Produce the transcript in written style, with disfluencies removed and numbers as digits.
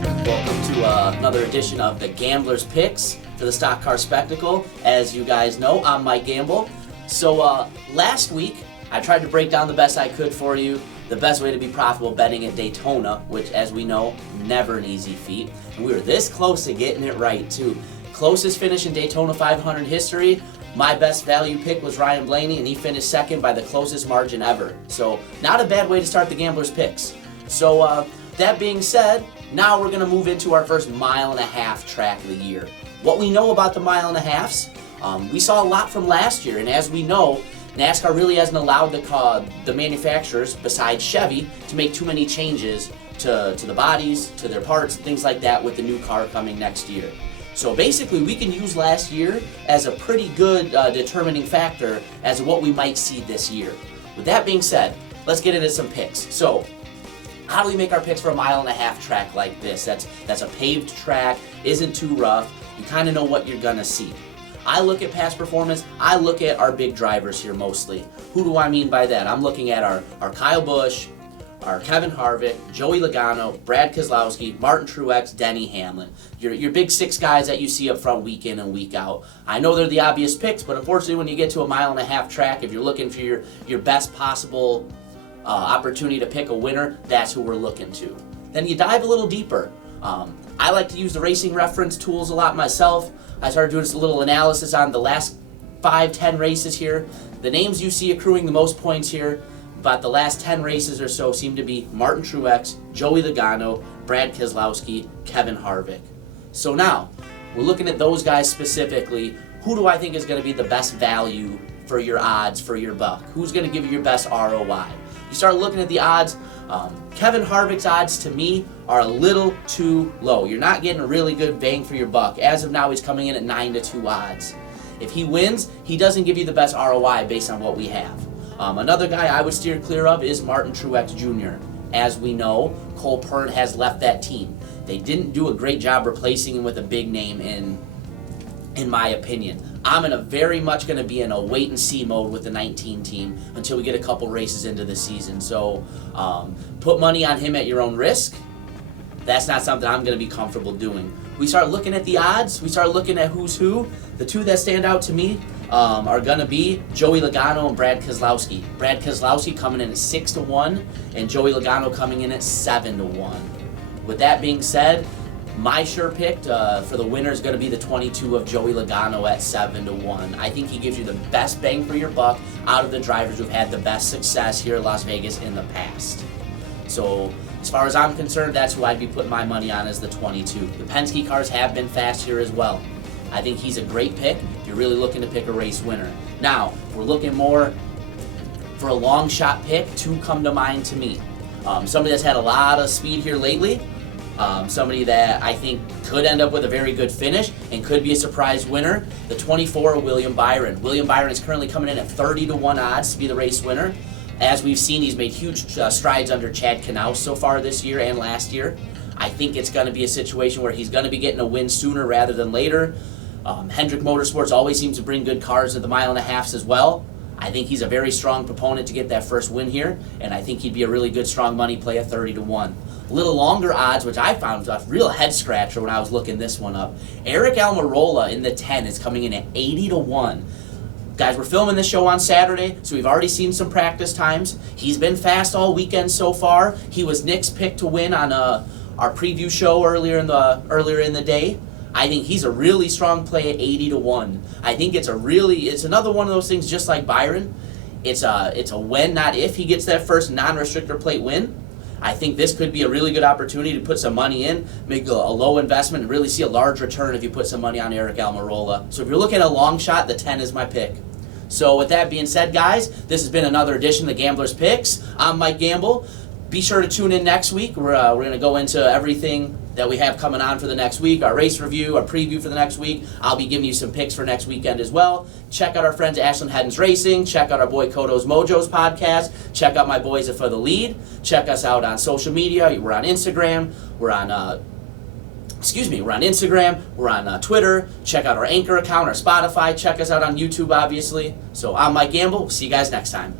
guys, welcome to another edition of the Gambler's Picks for the Stock Car Spectacle. As you guys know, I'm Mike Gamble. So last week, I tried to break down the best I could for you, the best way to be profitable betting at Daytona, which, as we know, never an easy feat. And we were this close to getting it right, too. Closest finish in Daytona 500 history. My best value pick was Ryan Blaney, and he finished second by the closest margin ever. So not a bad way to start the Gambler's Picks. So that being said, now we're going to move into our first mile-and-a-half track of the year. What we know about the mile-and-a-halves, we saw a lot from last year, and as we know, NASCAR really hasn't allowed the manufacturers, besides Chevy, to make too many changes to the bodies, to their parts, things like that with the new car coming next year. So basically, we can use last year as a pretty good determining factor as to what we might see this year. With that being said, let's get into some picks. So, how do we make our picks for a mile-and-a-half track like this? That's a paved track, isn't too rough. You kind of know what you're going to see. I look at past performance. I look at our big drivers here mostly. Who do I mean by that? I'm looking at our Kyle Busch, our Kevin Harvick, Joey Logano, Brad Keselowski, Martin Truex, Denny Hamlin. Your big six guys that you see up front week in and week out. I know they're the obvious picks, but unfortunately when you get to a mile-and-a-half track, if you're looking for your best possible opportunity to pick a winner, that's who we're looking to. Then you dive a little deeper. I like to use the racing reference tools a lot myself. I started doing a little analysis on the last 5-10 races here. The names you see accruing the most points here, about the last 10 races or so, seem to be Martin Truex, Joey Logano, Brad Keselowski, Kevin Harvick. So now, we're looking at those guys specifically. Who do I think is going to be the best value for your odds, for your buck? Who's going to give you your best ROI? You start looking at the odds. Kevin Harvick's odds, to me, are a little too low. You're not getting a really good bang for your buck. As of now, he's coming in at 9-2 odds. If he wins, he doesn't give you the best ROI based on what we have. Another guy I would steer clear of is Martin Truex Jr. As we know, Cole Pern has left that team. They didn't do a great job replacing him with a big name in my opinion. I'm very much going to be in a wait-and-see mode with the 19 team until we get a couple races into the season. So put money on him at your own risk. That's not something I'm going to be comfortable doing. We start looking at the odds. We start looking at who's who. The two that stand out to me are going to be Joey Logano and Brad Keselowski. Brad Keselowski coming in at 6-1 and Joey Logano coming in at 7-1. With that being said, my sure pick for the winner is going to be the 22 of Joey Logano at 7-1. I think he gives you the best bang for your buck out of the drivers who've had the best success here in Las Vegas in the past. So, as far as I'm concerned, that's who I'd be putting my money on as the 22. The Penske cars have been fast here as well. I think he's a great pick if you're really looking to pick a race winner. Now, if we're looking more for a long shot pick, two come to mind to me. Somebody that's had a lot of speed here lately. Somebody that I think could end up with a very good finish and could be a surprise winner, the 24, William Byron. William Byron is currently coming in at 30-1 odds to be the race winner. As we've seen, he's made huge strides under Chad Knaus so far this year and last year. I think it's going to be a situation where he's going to be getting a win sooner rather than later. Hendrick Motorsports always seems to bring good cars at the mile-and-a-halfs as well. I think he's a very strong proponent to get that first win here, and I think he'd be a really good strong money play at 30-1. A little longer odds, which I found a real head scratcher when I was looking this one up. Eric Almirola in the 10 is coming in at 80-1. Guys, we're filming this show on Saturday, so we've already seen some practice times. He's been fast all weekend so far. He was Nick's pick to win on our preview show earlier in the day. I think he's a really strong play at 80-1. I think it's another one of those things just like Byron. It's a when, not if he gets that first non-restrictor plate win. I think this could be a really good opportunity to put some money in, make a low investment, and really see a large return if you put some money on Eric Almirola. So if you're looking at a long shot, the 10 is my pick. So with that being said, guys, this has been another edition of the Gambler's Picks. I'm Mike Gamble. Be sure to tune in next week. We're going to go into everything that we have coming on for the next week, our race review, our preview for the next week. I'll be giving you some picks for next weekend as well. Check out our friends at Ashland Heddens Racing. Check out our boy Kodo's Mojo's podcast. Check out my boys at For the Lead. Check us out on social media. We're on Instagram. We're on Instagram. We're on Twitter. Check out our Anchor account, our Spotify. Check us out on YouTube, obviously. So I'm Mike Gamble. See you guys next time.